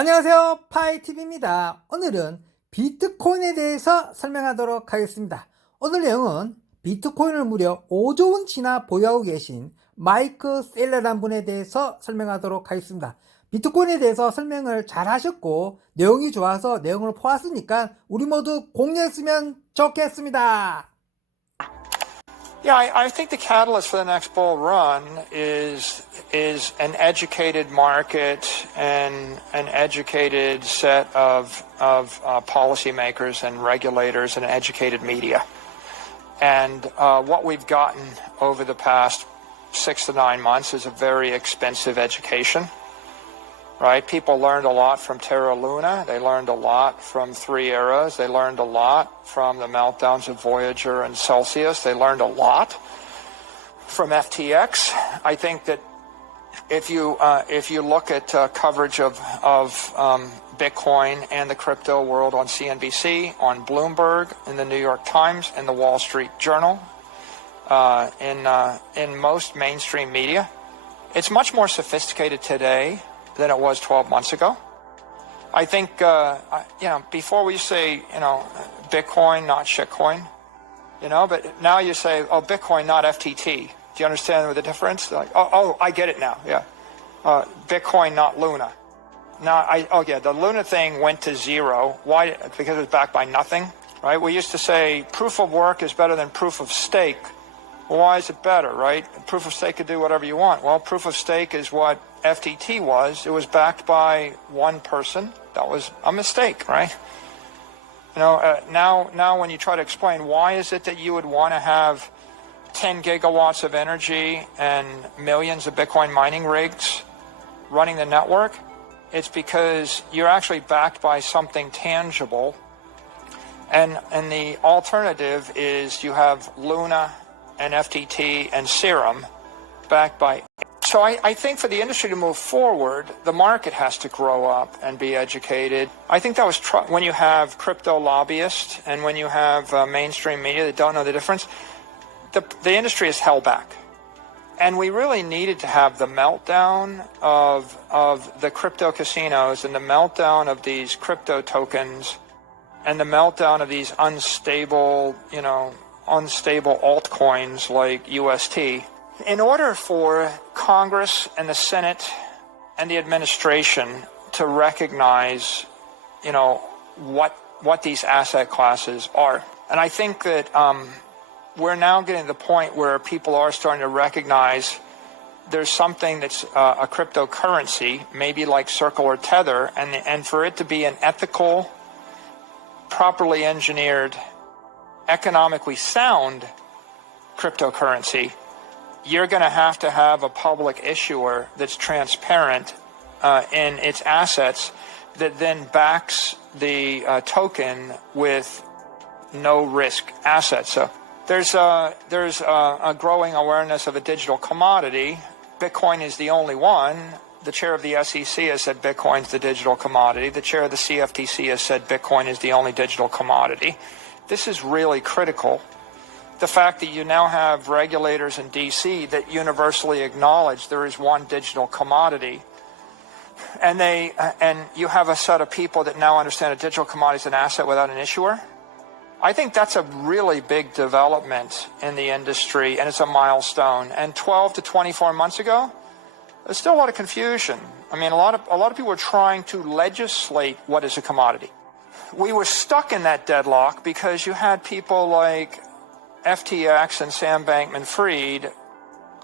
안녕하세요, 파이TV입니다. 오늘은 비트코인에 대해서 설명하도록 하겠습니다. 오늘 내용은 비트코인을 무려 5조 원치나 보유하고 계신 마이크 셀러라는 분에 대해서 설명하도록 하겠습니다. 비트코인에 대해서 설명을 잘 하셨고 내용이 좋아서 내용을 보았으니까 우리 모두 공유했으면 좋겠습니다. Yeah, I think the catalyst for the next bull run is an educated market and an educated set of policymakers and regulators and educated media. And what we've gotten over the past 6 to 9 months is a very expensive education. Right? People learned a lot from Terra Luna. They learned a lot from Three Eras. They learned a lot from the meltdowns of Voyager and Celsius. They learned a lot from FTX. I think that if you look at coverage of Bitcoin and the crypto world on CNBC, on Bloomberg, in the New York Times, in the Wall Street Journal, in most mainstream media, it's much more sophisticated today than it was 12 months ago. I think, before we say, Bitcoin, not shitcoin, but now you say, oh, Bitcoin, not FTT. Do you understand the difference? Like, oh, I get it now, yeah. Bitcoin, not Luna. The Luna thing went to zero. Why? Because it was backed by nothing, right? We used to say proof of work is better than proof of stake. Well, why is it better, right? Proof of stake could do whatever you want. Well, proof of stake is what FTT was. It was backed by one person. That was a mistake, right? Now when you try to explain why is it that you would want to have 10 gigawatts of energy and millions of Bitcoin mining rigs running the network, it's because you're actually backed by something tangible. And the alternative is you have Luna and FTT and Serum backed by. So I think for the industry to move forward, the market has to grow up and be educated. I think that was when you have crypto lobbyists and when you have mainstream media that don't know the difference, the industry is held back. And we really needed to have the meltdown of the crypto casinos and the meltdown of these crypto tokens and the meltdown of these unstable altcoins like UST. In order for Congress and the Senate and the administration to recognize, what these asset classes are. And I think that we're now getting to the point where people are starting to recognize there's something that's a cryptocurrency, maybe like Circle or Tether, and for it to be an ethical, properly engineered, economically sound cryptocurrency, you're going to have a public issuer that's transparent in its assets that then backs the token with no risk assets. So there's a growing awareness of a digital commodity. Bitcoin is the only one. The chair of the SEC has said Bitcoin's the digital commodity. The chair of the CFTC has said Bitcoin is the only digital commodity. This is really critical. The fact that you now have regulators in DC that universally acknowledge there is one digital commodity, and you have a set of people that now understand a digital commodity is an asset without an issuer. I think that's a really big development in the industry, and it's a milestone. And 12 to 24 months ago, there's still a lot of confusion. I mean, a lot of people were trying to legislate what is a commodity. We were stuck in that deadlock because you had people like FTX and Sam Bankman-Fried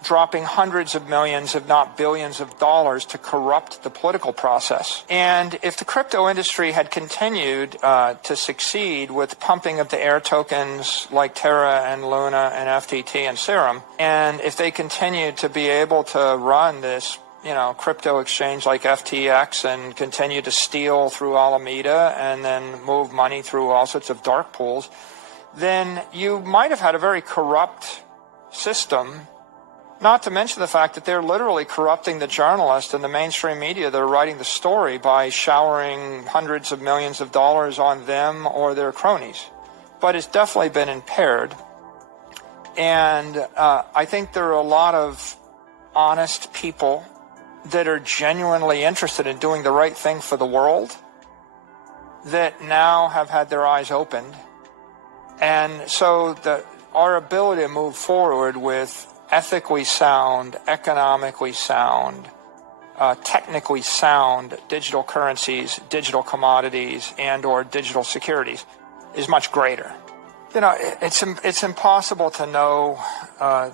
dropping hundreds of millions, if not billions of dollars to corrupt the political process. And if the crypto industry had continued to succeed with pumping of the air tokens like Terra and Luna and FTT and Serum, and if they continued to be able to run this crypto exchange like FTX and continue to steal through Alameda and then move money through all sorts of dark pools, then you might have had a very corrupt system, not to mention the fact that they're literally corrupting the journalists and the mainstream media that are writing the story by showering hundreds of millions of dollars on them or their cronies. But it's definitely been impaired. And I think there are a lot of honest people that are genuinely interested in doing the right thing for the world that now have had their eyes opened. And so our ability to move forward with ethically sound, economically sound, technically sound digital currencies, digital commodities, and or digital securities is much greater. You know, it's impossible to know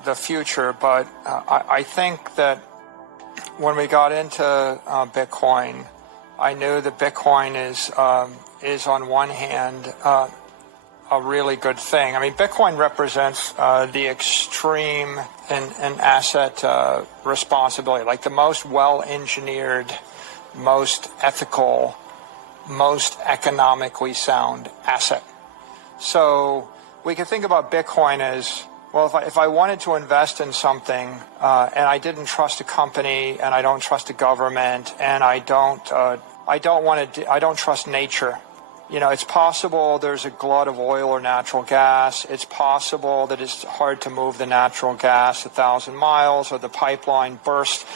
the future, but I think that when we got into Bitcoin, I knew that Bitcoin is on one hand a really good thing. I mean, Bitcoin represents the extreme in asset responsibility, like the most well-engineered, most ethical, most economically sound asset. So we can think about Bitcoin as, well, if I wanted to invest in something and I didn't trust a company and I don't trust a government and I don't trust nature. You know, it's possible there's a glut of oil or natural gas. It's possible that it's hard to move the natural gas 1,000 miles or the pipeline burst.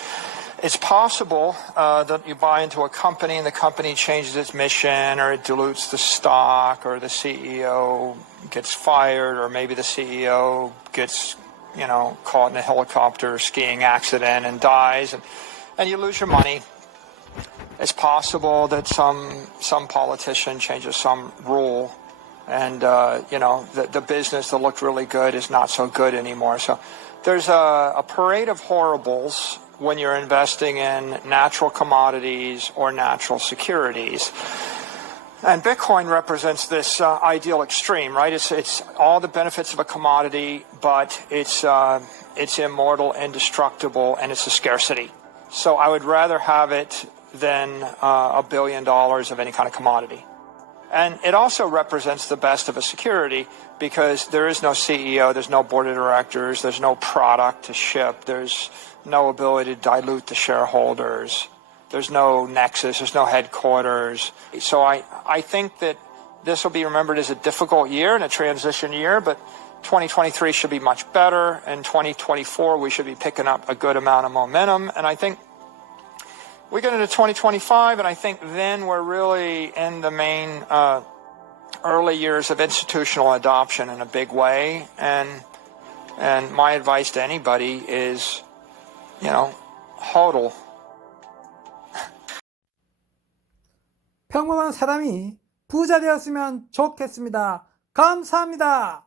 It's possible that you buy into a company and the company changes its mission or it dilutes the stock or the CEO gets fired or maybe the CEO gets, you know, caught in a helicopter skiing accident and dies and you lose your money. It's possible that some politician changes some rule and, you know, the business that looked really good is not so good anymore. So there's a parade of horribles when you're investing in natural commodities or natural securities. And Bitcoin represents this ideal extreme, right? It's all the benefits of a commodity, but it's immortal, indestructible, and it's a scarcity. So I would rather have it than $1 billion of any kind of commodity. And it also represents the best of a security because there is no CEO, there's no board of directors, there's no product to ship, there's no ability to dilute the shareholders, there's no nexus, there's no headquarters. So I think that this will be remembered as a difficult year and a transition year, but 2023 should be much better, and 2024 we should be picking up a good amount of momentum, and I think we get into 2025, and I think then we're really in the main early years of institutional adoption in a big way. And my advice to anybody is, you know, hodl. 평범한 사람이 부자 되었으면 좋겠습니다. 감사합니다.